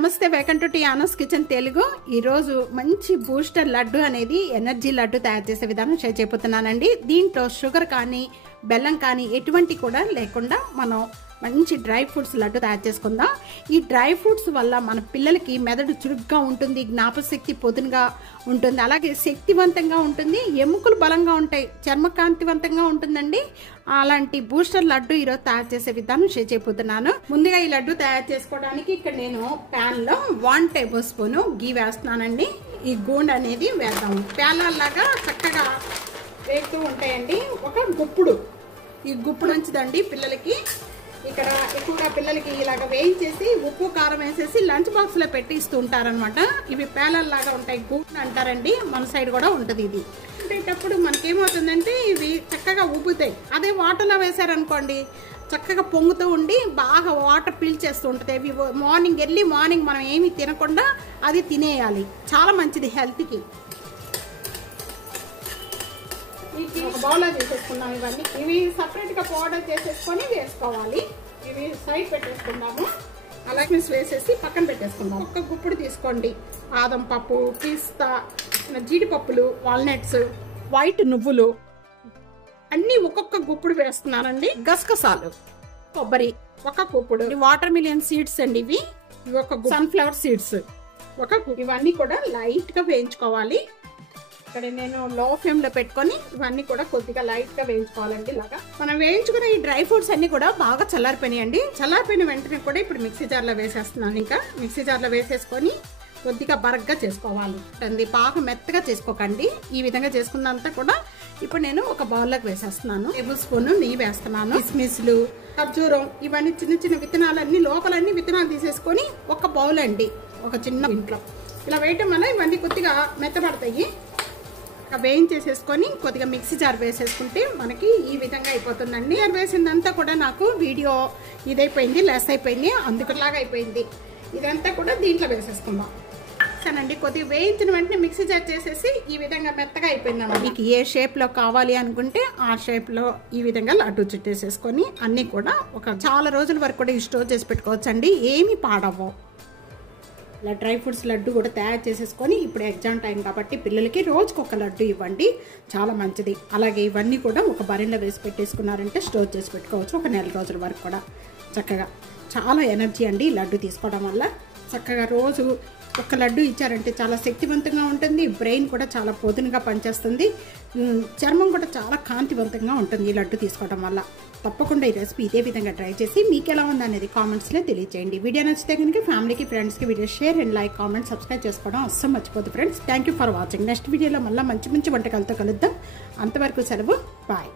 నమస్తే, welcome to టియానోస్ kitchen Telugu. ఈరోజు మంచి బూస్టర్ లడ్డు అనేది ఎనర్జీ లడ్డు తయారు చేసే విధానం షేర్ చేయబోతున్నానండి. దీంట్లో షుగర్ కానీ బెల్లం కానీ ఎటువంటి కూడా లేకుండా మనం మంచి డ్రై ఫ్రూట్స్ లడ్డు తయారు చేసుకుందాం. ఈ డ్రై ఫ్రూట్స్ వల్ల మన పిల్లలకి మెదడు చురుగ్గా ఉంటుంది, జ్ఞాపశక్తి పొదునుగా ఉంటుంది, అలాగే శక్తివంతంగా ఉంటుంది, ఎముకలు బలంగా ఉంటాయి, చర్మ కాంతివంతంగా ఉంటుందండి. అలాంటి బూస్టర్ లడ్డు ఈరోజు తయారు చేసే విధానం షేర్ చేయబోతున్నాను. ముందుగా ఈ లడ్డు తయారు చేసుకోవడానికి ఇక్కడ నేను ప్యాన్ లో 1 టేబుల్ స్పూన్ గీ వేస్తున్నానండి. ఈ గూండ్ అనేది వేద్దాం. పేలాల్లాగా చక్కగా వేస్తూ ఉంటాయండి. ఒక గుప్పుడు, ఈ గుప్పుడు మంచిదండి పిల్లలకి. ఇక్కడ ఎక్కువగా పిల్లలకి ఇలాగ వేయించేసి ఉప్పు కారం వేసేసి లంచ్ బాక్స్ లో పెట్టి ఇస్తూ ఉంటారనమాట. ఇవి పేలల్లాగా ఉంటాయి, గూండ్ అంటారండి, మన సైడ్ కూడా ఉంటుంది. ఇది ఉండేటప్పుడు మనకేమవుతుందంటే ఇవి చక్కగా ఉబ్బుతాయి. అదే వాటర్లో వేసారనుకోండి చక్కగా పొంగుతూ ఉండి బాగా వాటర్ పీల్చేస్తూ ఉంటుంది. ఇవి మార్నింగ్ ఎర్లీ మార్నింగ్ మనం ఏమి తినకుండా అది తినేయాలి, చాలా మంచిది హెల్త్కి. ఒక బౌల్లో చేసేసుకున్నాం. ఇవి సపరేట్ గా పౌడర్ చేసేసుకొని వేసుకోవాలి. ఇవి సైడ్ పెట్టేసుకున్నాము. అలాగే వేసేసి పక్కన పెట్టేసుకుందాం. ఒక్క గుప్పుడు తీసుకోండి. బాదం పప్పు, పిస్తా, జీడిపప్పులు, వాల్నట్స్, వైట్ నువ్వులు అన్ని ఒక్కొక్క గుప్పుడు వేస్తున్నానండి. గసగసాలు, కొబ్బరి ఒక గుప్పుడు, వాటర్ మిలియన్ సీడ్స్ అండి. ఇవి ఒక సన్ఫ్లవర్ సీడ్స్ ఒక, ఇవన్నీ కూడా లైట్ గా వేయించుకోవాలి. ఇక్కడ నేను లో ఫ్లేమ్ లో పెట్టుకొని ఇవన్నీ కూడా కొద్దిగా లైట్ గా వేయించుకోవాలండి. ఇలాగా మనం వేయించుకున్న ఈ డ్రై ఫ్రూట్స్ అన్ని కూడా బాగా చల్లారిపోయినాయండి. చల్లారిపోయిన వెంటనే కూడా ఇప్పుడు మిక్సీ జార్ లో వేసేస్తున్నాను. ఇంకా మిక్సీ జార్ లో వేసేసుకొని కొద్దిగా బరగ్గా చేసుకోవాలి. బాగా మెత్తగా చేసుకోకండి. ఈ విధంగా చేసుకున్నంతా కూడా ఇప్పుడు నేను ఒక బౌల్లోకి వేసేస్తున్నాను. టేబుల్ స్పూన్ నెయ్యి వేస్తున్నాను. కిస్మిస్లు, ఖర్జూరం, ఇవన్నీ చిన్న చిన్న విత్తనాలన్నీ లోపలన్నీ విత్తనాలు తీసేసుకొని ఒక బౌల్ అండి, ఒక చిన్న ఇంట్లో ఇలా వేయటం వల్ల ఇవన్నీ కొద్దిగా మెత్తపడతాయి. వేయించేసేసుకొని కొద్దిగా మిక్సీ జార్ వేసేసుకుంటే మనకి ఈ విధంగా అయిపోతుందండి. వేసిందంతా కూడా నాకు వీడియో ఇదైపోయింది, లెస్ అయిపోయింది, అందుకులాగా అయిపోయింది. ఇదంతా కూడా దీంట్లో వేసేసుకుందాం సరేనండి. కొద్దిగా వేయించిన వెంటనే మిక్సీ జార్ చేసేసి ఈ విధంగా మెత్తగా అయిపోయిందన్నమాట. మీకు ఏ షేప్లో కావాలి అనుకుంటే ఆ షేప్లో ఈ విధంగా లడ్డు చుట్టేసేసుకొని అన్నీ కూడా ఒక చాలా రోజుల వరకు కూడా స్టోర్ చేసి పెట్టుకోవచ్చండి, ఏమీ పాడవు. ఇలా డ్రై ఫ్రూట్స్ లడ్డు కూడా తయారు చేసేసుకొని ఇప్పుడు ఎగ్జామ్ టైం కాబట్టి పిల్లలకి రోజుకు ఒక లడ్డు ఇవ్వండి, చాలా మంచిది. అలాగే ఇవన్నీ కూడా ఒక బరిలో వేసి పెట్టేసుకున్నారంటే స్టోర్ చేసి పెట్టుకోవచ్చు ఒక నెల రోజుల వరకు కూడా చక్కగా. చాలా ఎనర్జీ అండి ఈ లడ్డు తీసుకోవడం వల్ల. చక్కగా రోజు ఒక లడ్డు ఇచ్చారంటే చాలా శక్తివంతంగా ఉంటుంది, బ్రెయిన్ కూడా చాలా పొదునుగా పనిచేస్తుంది, చర్మం కూడా చాలా కాంతివంతంగా ఉంటుంది ఈ లడ్డు తీసుకోవడం వల్ల. తప్పకుండా ఈ రెసిపీ ఇదే విధంగా ట్రై చేసి మీకు ఎలా ఉంది అనేది కామెంట్స్లో తెలియజేయండి. వీడియో నచ్చితే కనుక ఫ్యామిలీకి, ఫ్రెండ్స్కి video share and like, comment, subscribe చేసుకోవడం అస్సలు మర్చిపోదు friends. Thank you for watching. Next వీడియోలో మళ్ళీ మంచి మంచి వంటకాలతో కలుద్దాం. అంతవరకు సెలవు, బాయ్.